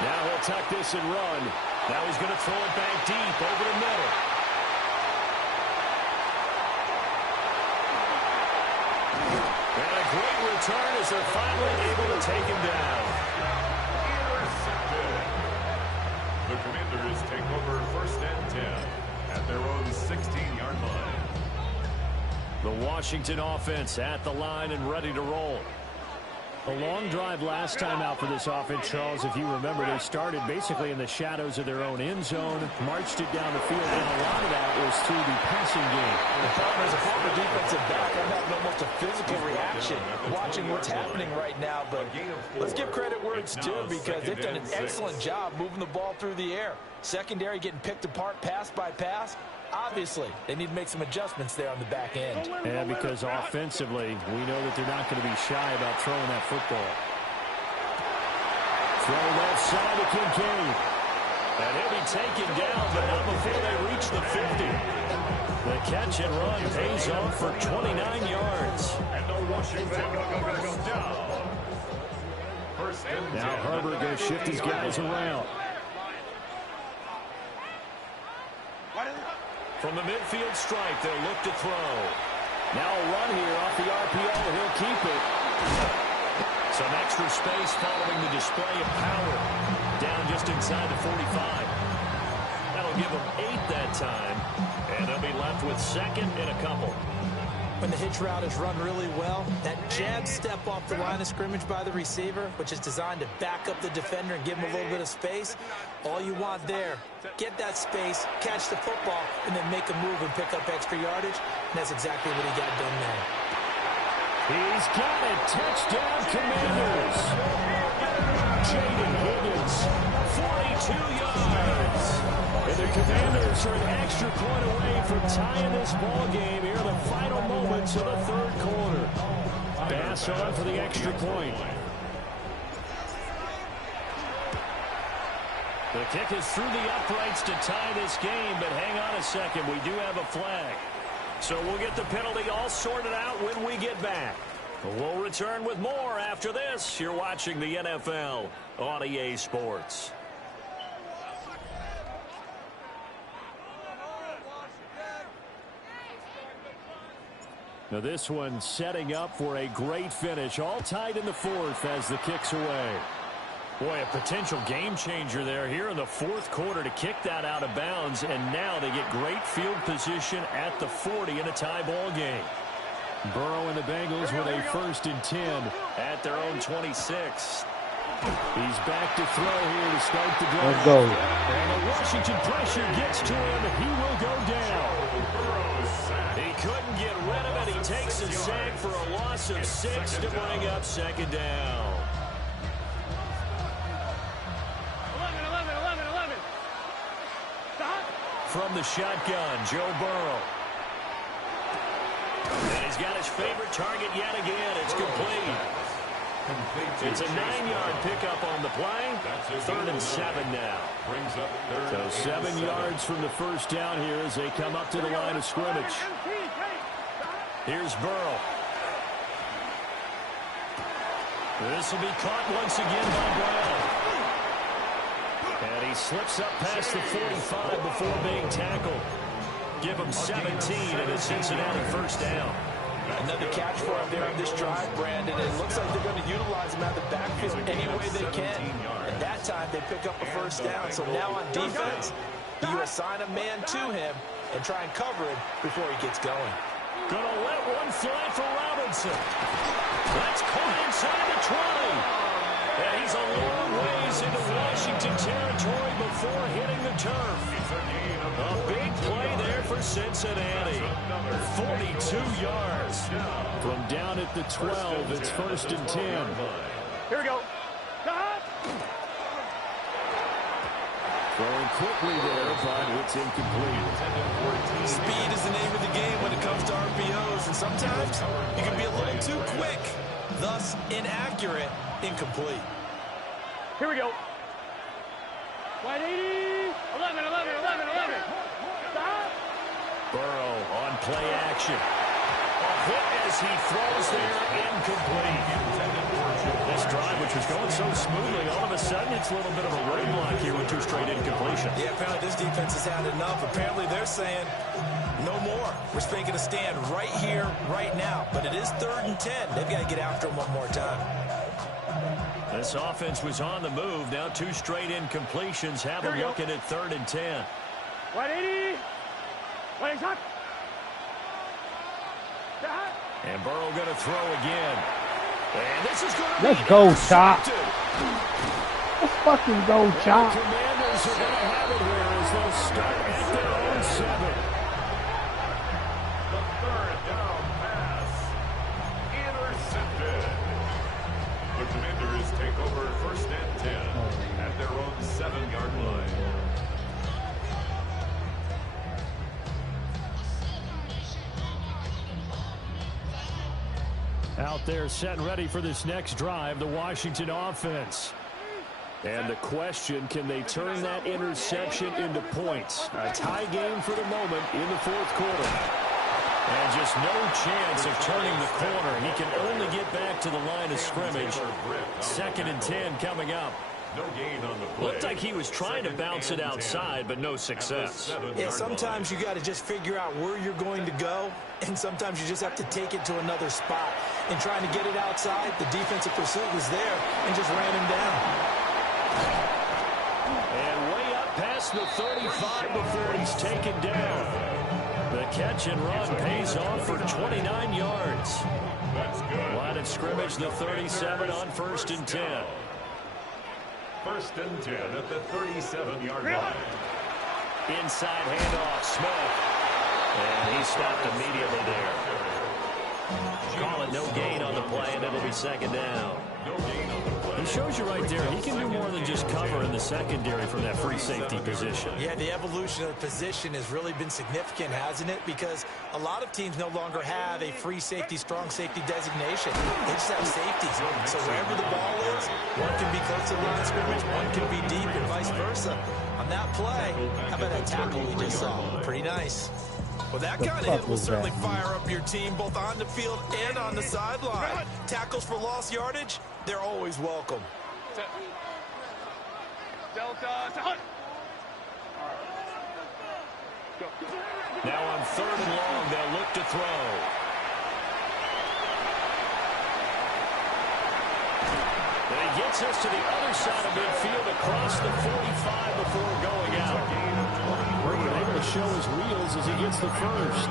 Now he'll tuck this and run. Now he's going to throw it back deep over the middle. And a great return as they're finally able to take him down. Intercepted. The Commanders take over 1st and 10 at their own 16-yard line. The Washington offense at the line and ready to roll. A long drive last time out for this offense, Charles. If you remember, they started basically in the shadows of their own end zone, marched it down the field, and a lot of that was through the passing game. The problem is a former defensive back. I'm having almost a physical reaction watching what's happening right now. But let's give credit where it's due, because they've done an excellent job moving the ball through the air. Secondary getting picked apart pass by pass. Obviously, they need to make some adjustments there on the back end. Yeah, because offensively, we know that they're not going to be shy about throwing that football. Throw left side to Kincaid. And he'll be taken down, but not before they reach the 50. The catch and run pays off for 29 yards. And the Washington first down. Now Herbert going to shift his guys around. From the midfield stripe, they'll look to throw. Now a run here off the RPO. He'll keep it. Some extra space following the display of power. Down just inside the 45. That'll give them 8 that time. And they'll be left with 2nd and a couple. When the hitch route is run really well, that jab step off the line of scrimmage by the receiver, which is designed to back up the defender and give him a little bit of space, all you want there, get that space, catch the football, and then make a move and pick up extra yardage, and that's exactly what he got done there. He's got it. Touchdown, Commanders. Jaden Higgins, 42 yards. And the Commanders are an extra point away from tying this ball game here in the final moments of the 3rd quarter. Pass on for the extra point. The kick is through the uprights to tie this game, but hang on a second. We do have a flag. So we'll get the penalty all sorted out when we get back. We'll return with more after this. You're watching the NFL on EA Sports. Now this one setting up for a great finish. All tied in the 4th as the kick's away. Boy, a potential game changer there here in the 4th quarter to kick that out of bounds. And now they get great field position at the 40 in a tie ball game. Burrow and the Bengals with a 1st and 10 at their own 26. He's back to throw here to start the drive. Let's go. And the Washington pressure gets to him. He will go down. He couldn't get rid of it. He takes a sack for a loss of 6 to bring up 2nd down. 11. Stop. From the shotgun, Joe Burrow. And he's got his favorite target yet again. It's complete. It's a 9-yard pickup on the play. 3rd and 7 now. So 7 yards from the first down here as they come up to the line of scrimmage. Here's Burrow. This will be caught once again by Brown. And he slips up past the 45 before being tackled. Give him 17 and a Cincinnati first down. Another catch for him there on this drive, Brandon. It looks like they're going to utilize him out of the backfield any way they can. And that time they pick up a first down. So now on defense, you assign a man to him and try and cover him before he gets going. Gonna let one fly for Robinson. That's caught inside the 20. And he's a long ways into Washington territory before hitting the turf. A big play there for Cincinnati. 42 yards. From down at the 12, it's 1st and 10. Here we go. Stop. Throwing quickly there, but it's incomplete. Speed is the name of the game when it comes to RPOs, and sometimes you can be a little too quick, thus inaccurate, incomplete. Here we go. 180. 11. Stop. Burrow on play action. as he throws there incomplete. This drive, which was going so smoothly, all of a sudden it's a little bit of a roadblock here with 2 straight incompletions. Yeah, apparently this defense has had enough. Apparently they're saying no more. We're making a stand right here, right now. But it is 3rd and 10. They've got to get after him one more time. This offense was on the move. Now 2 straight incompletions have them looking at 3rd and 10. 180. 180 shot. And Burrow going to throw again. And this is going to Let's go, Chop. Let's fucking go, Chop. The Commanders are going to have it here as they'll start at their own 7. The 3rd down pass. Intercepted. The Commanders take over 1st and 10 at their own 7-yard line. Out there set and ready for this next drive, the Washington offense. And the question, can they turn that interception into points? A tie game for the moment in the 4th quarter. And just no chance of turning the corner. He can only get back to the line of scrimmage. 2nd and 10 coming up. No gain on the play. Looked like he was trying to bounce it outside, but no success. Yeah, sometimes you got to just figure out where you're going to go, and sometimes you just have to take it to another spot. And trying to get it outside, the defensive pursuit was there and just ran him down. And way up past the 35 before he's taken down. The catch and run pays off for 29 yards. That's good. Line of scrimmage, the 37 on 1st and 10. 1st and 10 at the 37-yard line. Inside handoff, Smith. And he stopped immediately there. Call it no gain on the play, and it'll be 2nd down. No gain on the play. He shows you right there, he can do more than just cover in the secondary from that free safety position. Yeah, the evolution of the position has really been significant, hasn't it? Because a lot of teams no longer have a free safety, strong safety designation. They just have safeties. So wherever the ball is, one can be close to the line of scrimmage, one can be deep, and vice versa. On that play, how about that tackle we just saw? Pretty nice. Well, that kind of hit will certainly fire up your team both on the field and on the sideline. Tackles for lost yardage, they're always welcome. Delta to Hunt. Now on 3rd and long, they'll look to throw. And he gets us to the other side of midfield across the 45 before going out. Herbert able to show his wheels as he gets the 1st.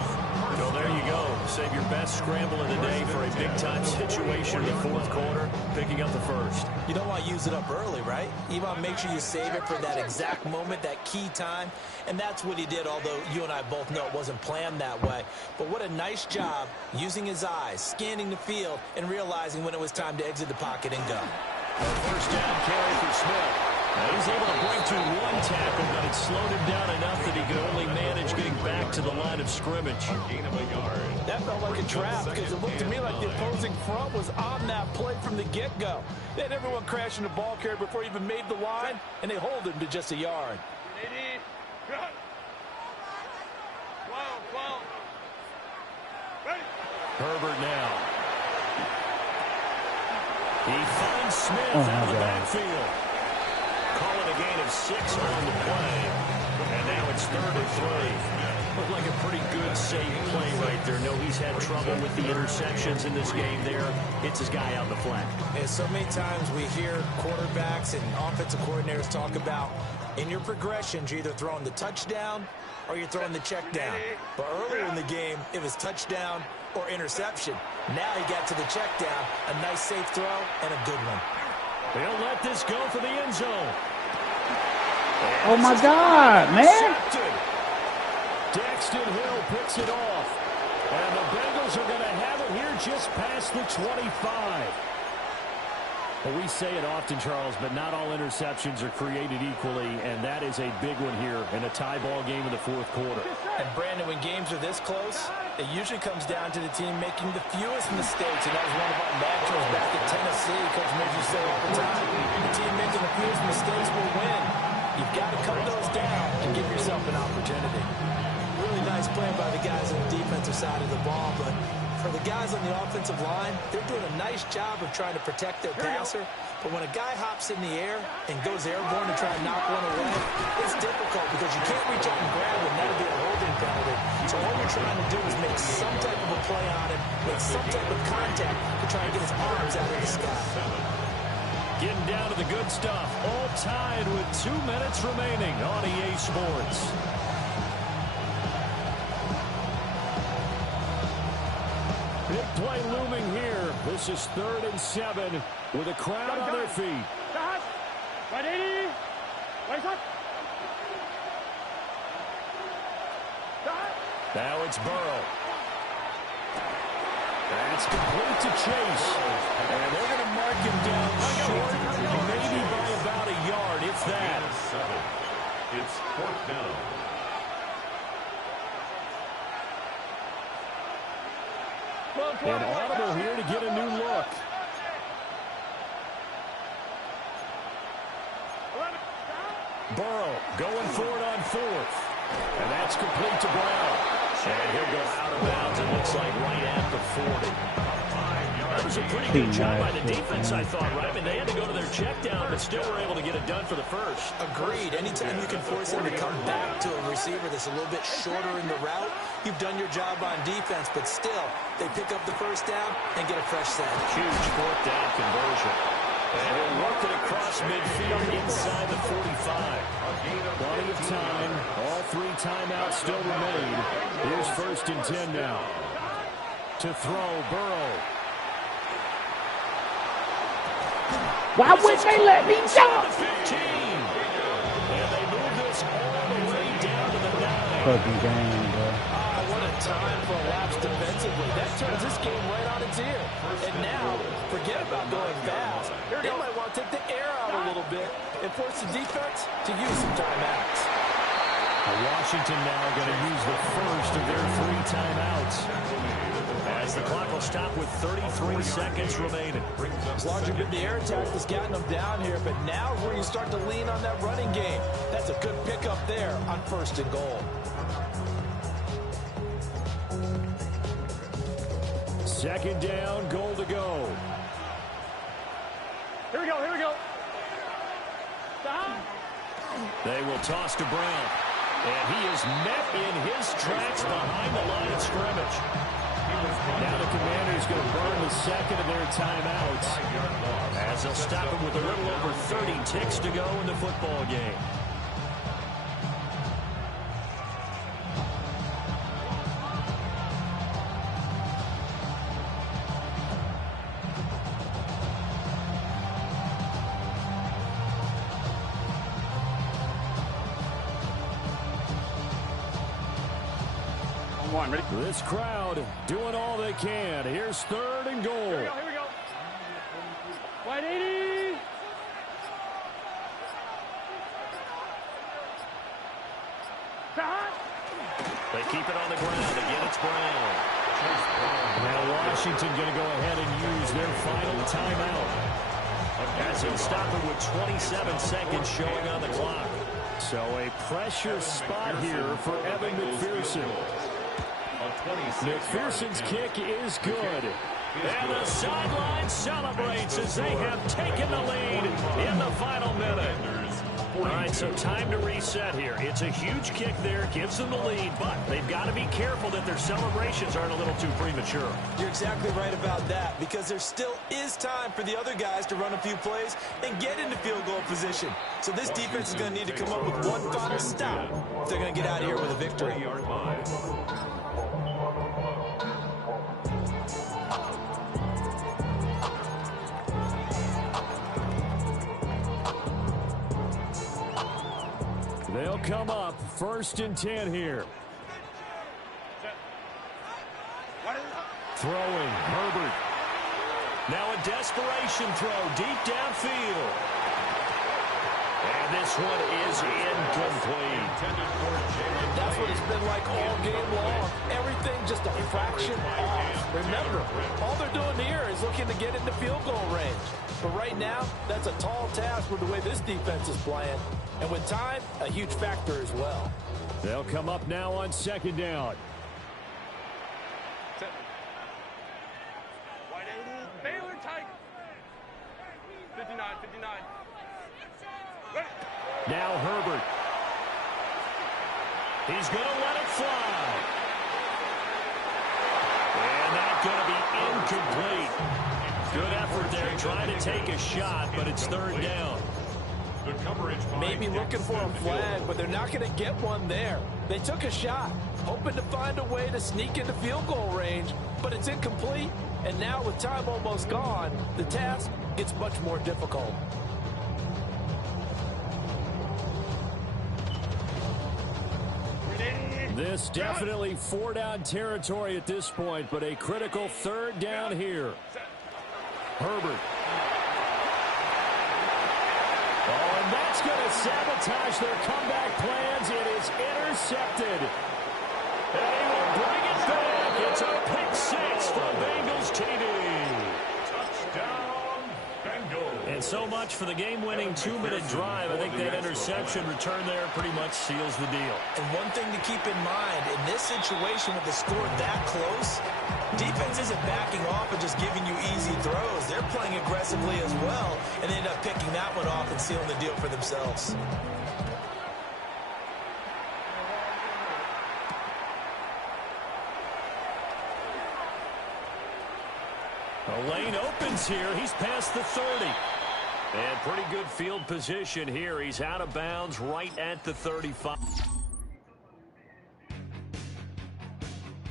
So there you go. Save your best scramble of the day for a big-time situation in the 4th quarter, picking up the 1st. You don't want to use it up early, right? You want to make sure you save it for that exact moment, that key time. And that's what he did, although you and I both know it wasn't planned that way. But what a nice job using his eyes, scanning the field, and realizing when it was time to exit the pocket and go. A 1st down carry for Smith. Now he's able to break to 1 tackle, but it slowed him down enough that he could only manage getting back to the line of scrimmage. Gain of a yard. That felt like a trap because it looked to me like the opposing front was on that play from the get-go. They had everyone crashing the ball carrier before he even made the line, and they hold him to just a yard. Herbert now. He finds Smith out of the backfield. Call it a gain of 6 on the play. And now it's 3rd and 3. Looked like a pretty good, safe play right there. No, he's had trouble with the interceptions in this game there. Hits his guy out in the flat. And so many times we hear quarterbacks and offensive coordinators talk about in your progressions, you're either throwing the touchdown or you're throwing the check down. But earlier in the game, it was touchdown or interception. Now he got to the check down, a nice safe throw, and a good one. They'll let this go for the end zone. Oh, my God, man. Daxton Hill picks it off. And the Bengals are going to have it here just past the 25. Well, we say it often, Charles, but not all interceptions are created equally, and that is a big one here in a tie ball game in the 4th quarter. And, Brandon, when games are this close, it usually comes down to the team making the fewest mistakes, and that was one of our mantras back at Tennessee. Coach made you say all the time, the team making the fewest mistakes will win. You've got to cut those down and give yourself an opportunity. Really nice play by the guys on the defensive side of the ball, but For the guys on the offensive line, they're doing a nice job of trying to protect their passer. But when a guy hops in the air and goes airborne to try and knock one away, it's difficult because you can't reach out and grab it. That'll be a holding penalty. So all you're trying to do is make some type of a play on him, make some type of contact to try and get his arms out of the sky. Getting down to the good stuff. All tied with 2 minutes remaining on EA Sports. Big play looming here. This is 3rd and 7 with a crowd on their feet. Now it's Burrow. That's complete to Chase. And they're going to mark him down short, maybe by about a yard, if that. It's 4th down. An audible here to get a new look. Burrow going for it on 4th. And that's complete to Brown. And he'll go out of bounds, it looks like right at the 40. That was a pretty good job by the defense, I thought, right? I mean, they had to go to their check down, but still were able to get it done for the first. Agreed. Anytime you can force them to come back to a receiver that's a little bit shorter in the route, you've done your job on defense, but still, they pick up the first down and get a fresh set. Huge 4th down conversion. And he'll work it across midfield inside the 45. Plenty of time. All 3 timeouts still remain. Here's 1st and 10 now. To throw, Burrow. Why wouldn't they let me jump? 15. And they move this all the way down to the 9. Fucking game, bro. What a time for a lapse defensively. That turns this game right on its ear. And now, forget about going fast. They might want to take the air out a little bit and force the defense to use some timeouts. Washington now going to use the first of their 3 timeouts. As the clock will stop with 33 seconds remaining. It's largely been the air attack that's gotten them down here, but now is where you start to lean on that running game. That's a good pickup there on 1st and goal. 2nd down, goal to go. Here we go, here we go. They will toss to Brown. And he is met in his tracks behind the line of scrimmage. Now the Commanders going to burn the 2nd of their timeouts, as they'll stop him with a little over 30 ticks to go in the football game. Ready? This crowd doing all they can. Here's 3rd and goal. Here we go. 180. They keep it on the ground. Again, it's Brown. Now Washington going to go ahead and use their final timeout, as he'll stop it with 27 seconds showing on the clock. So a pressure spot here for Evan McPherson. McPherson's kick is good. And the sideline celebrates as they have taken the lead in the final minute. All right, so time to reset here. It's a huge kick there, gives them the lead, but they've got to be careful that their celebrations aren't a little too premature. You're exactly right about that, because there still is time for the other guys to run a few plays and get into field goal position. So this defense is going to need to come up with one final stop if they're going to get out of here with a victory. They'll come up 1st and 10 here. Throwing, Herbert. Now a desperation throw deep downfield. And this one is incomplete. That's what it's been like all game long. Everything just a fraction off. Remember, all they're doing here is looking to get into field goal range. But right now, that's a tall task with the way this defense is playing. And with time, a huge factor as well. They'll come up now on 2nd down. 59. Now Herbert. He's going to let it fly. And that's going to be incomplete. Good effort there trying to take a shot, but it's third down. The coverage maybe looking for a flag, but they're not going to get one there. They took a shot, hoping to find a way to sneak into field goal range, but it's incomplete. And now with time almost gone, the task gets much more difficult. This definitely four-down territory at this point, but a critical third down here. Herbert. Oh, and that's going to sabotage their comeback plans. It is intercepted. And he will bring it back. It's a pick six from Bengals TD. Touchdown, Bengals. And so much for the game-winning 2-minute drive. I think that interception return there pretty much seals the deal. And one thing to keep in mind, in this situation with the score that close, defense isn't backing off and just giving you easy throws. They're playing aggressively as well, and they end up picking that one off and sealing the deal for themselves. The lane opens here. He's past the 30. And pretty good field position here. He's out of bounds right at the 35.